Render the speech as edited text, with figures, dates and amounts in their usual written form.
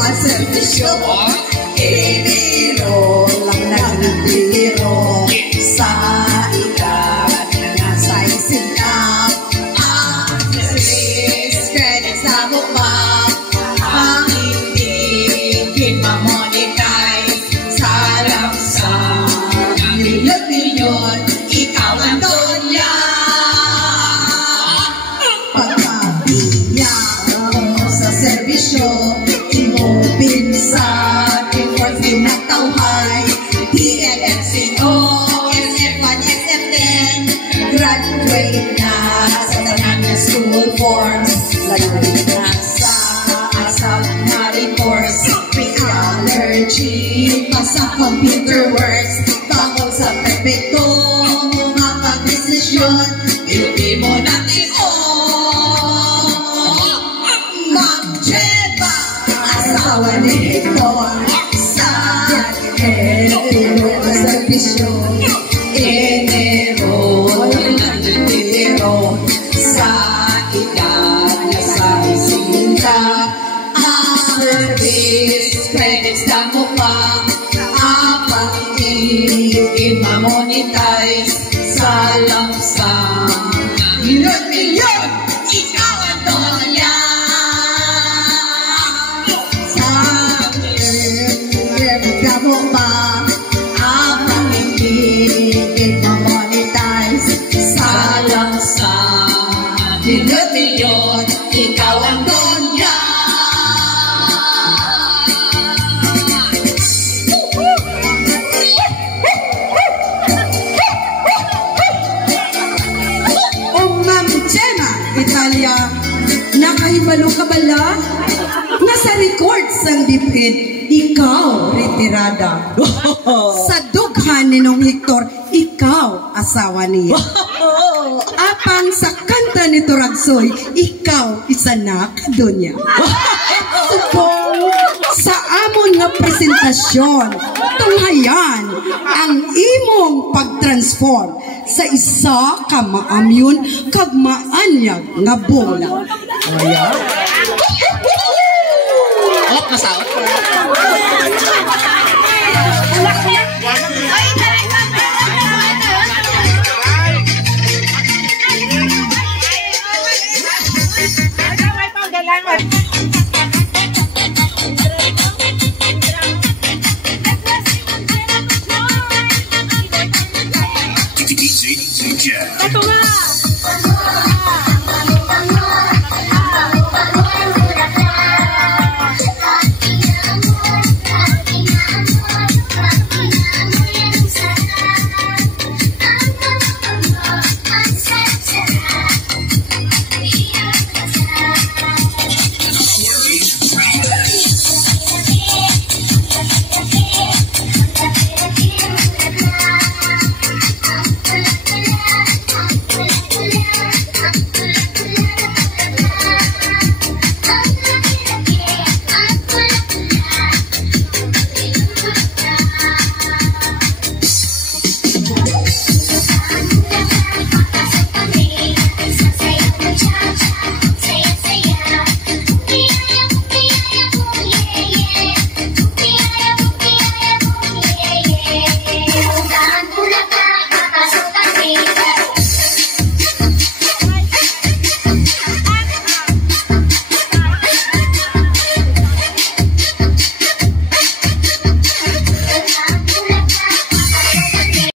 ang servisyo. Enero lang nagbibiro sa edad na nasa isinap. Ang service credits na mukha ang hindi mamonetize sa lamsang milyon-milyon. Ikaw ang donya. Servisyo, imo pinsan, import pinatawhay, PLFCO, SF1, SF10, graduate na sa tanan na school forms, lagay na sa asap na reports, pre-allergy, pasa computer works, tungkol sa perfecto, mga pag-desisyon, ilumi mo natin asawa ni Hector sa Enero ang servisyo. Enero nagbibiro sa edad na sa isinta. Ang service credits na mukha apang hindi mamonetize sa lamsang milyon-milyon. Ikaw ang donya. Milyon, ikaw ang donya. O Ma'am Gemma Italia, nakahibalo ka bala? Nasa records ang dipid, ikaw retirada. Sa dughan ni nung Hector, ikaw asawa niya. Apang sa kanta ni Turagsoy, ikaw isa na kadunya. Supong sa amon nga presentasyon, tunghayan ang imong pag-transform sa isa ka maamyon kag maanyag nga bola. Ayan. Alak na sao? Ay,